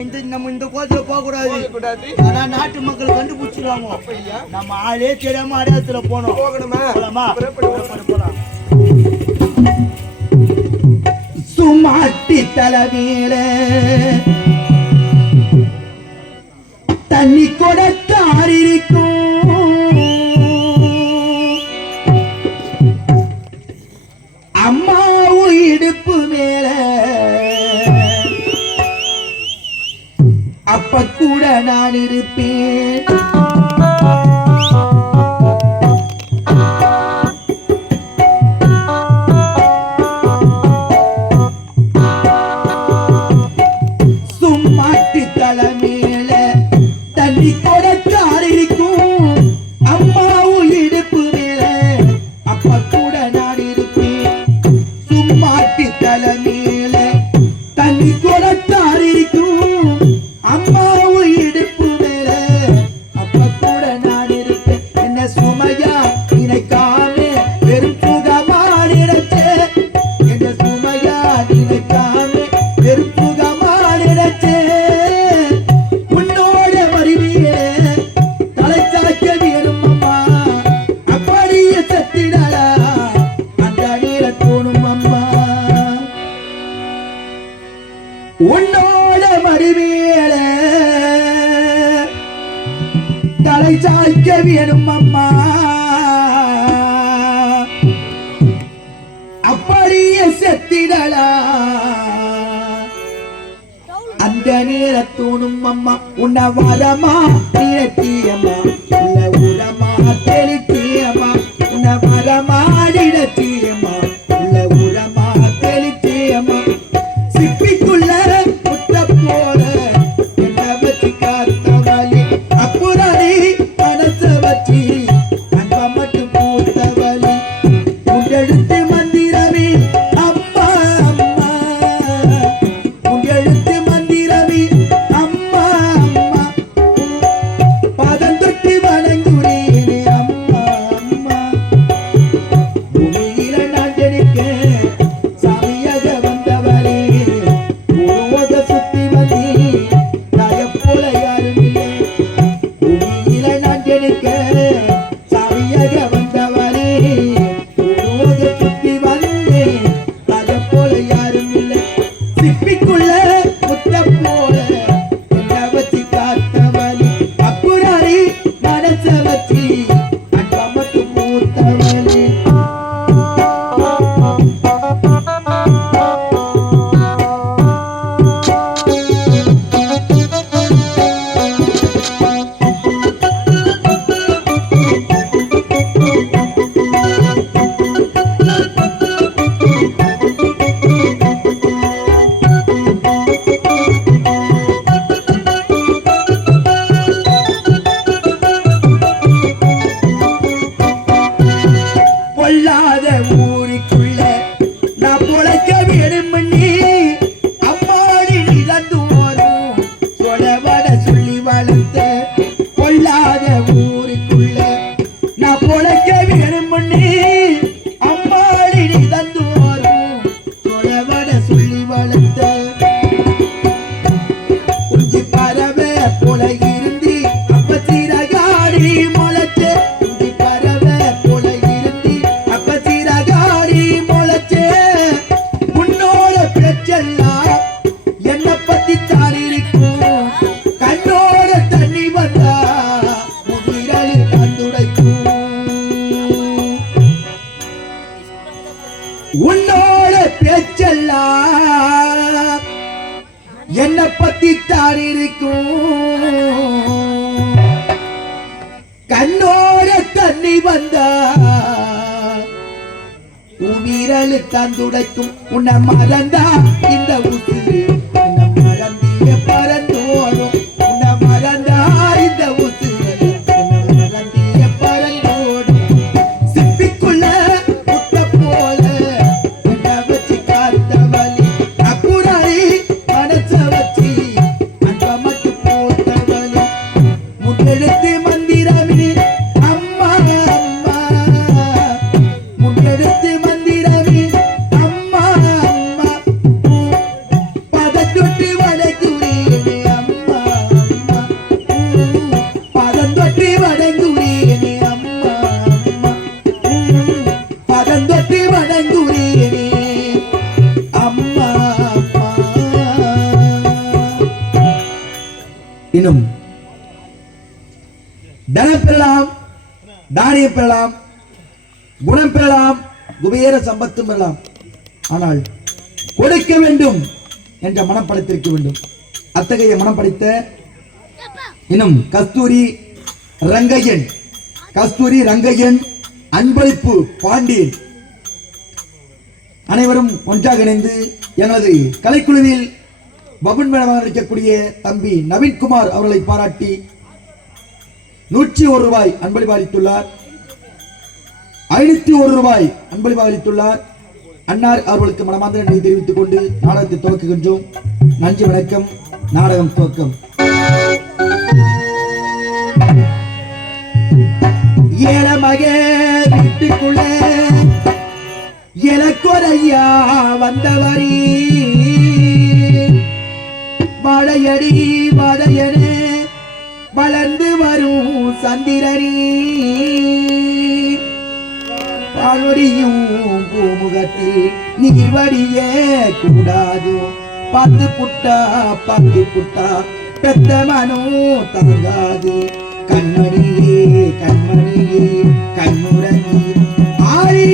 நம்ம இந்த கோலத்துல போக கூடாது. ஆனா நாட்டு மக்கள் கண்டுபிடிச்சிருவாங்க. நம்ம ஆளே தெரியாம அடையாளத்துல போனோம். போலாம். சுமாட்டி தலைமையில தண்ணி கொடுத்தார் இருக்கும். அம்மாவும் இடுப்பு மேல அப்ப கூட நான் இருப்பேன். சும்மாட்டி தலைமையில தண்ணி கொடுத்தார் இருக்கும். அம்மாவும் இடுப்பு மேல அப்ப கூட நான் இருப்பேன். சும்மாட்டி தலைமையில தண்ணி கொடுத்தார் இருக்கும். அம்மாவும் இடுப்பு மேல அப்ப கூட நான் இருப்பேன். என்ன சுமையா நினைக்காம வெறும் சுகமா நினைச்சே. என்ன சுமையா நினைக்காம வெறும் சுகமா நினைச்சே. உன்னோட வருவியே தலை சாய்க்க வேணும் அம்மா. அப்படியே சத்திடலா அந்த நீர தோணும் அம்மா. உன்னோட மறுவேல தலை சாய்க்க வேணும் அம்மா. அப்படியே செத்திடலா அந்த நேர தோணும் அம்மா. உன்னை வரமா நிறத்தியம்மா உள்ள உரமா தெளித்தியம்மா. உன்னை வரமா நிறத்தியம்மா உள்ள உரமா தெளித்தியம்மா. சிப்பிக்குள்ள முட்ட போல என்ன வச்சு காத்தவளி. அப்புறி மனச வச்சு அன்ப மட்டும் பூத்தவளி. உண்டெழுத்து மந்திரமே அம்மா அம்மா. உண்டெழுத்து மந்திரமே அம்மா அம்மா. பாதம் தொட்டி வணங்குறேனே அம்மா அம்மா. பூமியில நான் ஜனிக்க சாமியாக வந்தவளே. உருவத சுத்தி வந்தி தாய போல யாரும் இல்லை. பூமியில நான் ஜனிக்க சாமியாக வந்தவளே. உருவத சுத்தி வந்தே தாய போல யாரும் இல்லை. சிப்பிக்குள்ள முட்ட போல என்ன வச்சு காத்தவளி. அப்புறாரி மனச வச்சு அன்ப மட்டும் மூத்தவளி. பொல்லாத ஊருக்குள்ள நான் பொழைக்க வேணும் பண்ணி. அம்மாடி நிலந்து வரும் சொலவட சொல்லி வளர்த்த. பொல்லாத ஊருக்குள்ள நான் பொழைக்க வேணும் பண்ணி. அம்மாடி நிலந்து வரும் சொலவட சொல்லி வளர்த்த. குஞ்சு பறவை போல இருந்து அப்ப சிறகாடி முளைச்சே. குஞ்சு பறவை போல இருந்து அப்ப சிறகாடி முளைச்சே. உன்னோட பேச்செல்லாம் என்ன பத்தி தான் இருக்கும். கண்ணோட தண்ணி வந்தா முகிரல் தந்துடைக்கும். உன்னோட பேச்செல்லாம் என்ன பத்தி தான் இருக்கும். கண்ணோட தண்ணி வந்தா உவிரல் தந்துடைக்கும். உன்னை மறந்தா இந்த உசுறு உன்னை மறந்திய பறந்தோடும். உன்னை மறந்தா இந்த உசுறு உன்னை மறந்திய பறந்தோடும். சிப்பிக்குள்ள முட்ட போல என்ன வச்சு காத்தவளி. அப்புறாரி மனச வச்சு அன்ப மட்டும் போத்தவளி. முன்னெடுத்து மந்திரமே அம்மா அம்மா. முன்னெடுத்து மந்திரமே அம்மா அம்மா. பத இன்னும் தனம் பெறலாம், தானியம் பெறலாம், குணம் பெறலாம், குபேர சம்பத்தும் பெறலாம். ஆனால் கொடுக்க வேண்டும் என்ற மனம் படைத்திருக்க வேண்டும். அத்தகைய மனம் படைத்த இன்னும் கஸ்தூரி ரங்கையன் அன்பளிப்பு பாண்டியன் அனைவரும் ஒன்றாக இணைந்து எனது கலைக்குழுவில் பபுன் மேளமாக நடிக்கக்கூடிய தம்பி நவீன்குமார் அவர்களை பாராட்டி 101 ரூபாய் அன்பளிப்பு அளித்துள்ளார். 501 ரூபாய் அன்பளிப்பு அளித்துள்ளார். அன்னார் அவர்களுக்கு மனமார்ந்த நன்றி தெரிவித்துக் கொண்டு நாடகத்தை துவக்குகின்றோம். நன்றி, வணக்கம். நாடகம் துவக்கம். ஏழமக வீட்டுக்குள்ள எனக்கொரையா வந்தவரி மழையடி மழையனே வளர்ந்து வரும் சந்திரனி பாலொடியும் பூமுகத்தில் நீர்வடிய கூடாது. பத்து புட்டா பெத்த மனோ தங்காது. கண்மணியே கண்ணுறங்கி ஆரி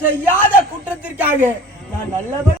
செய்யாத குற்றத்திற்காக நான் நல்லவன்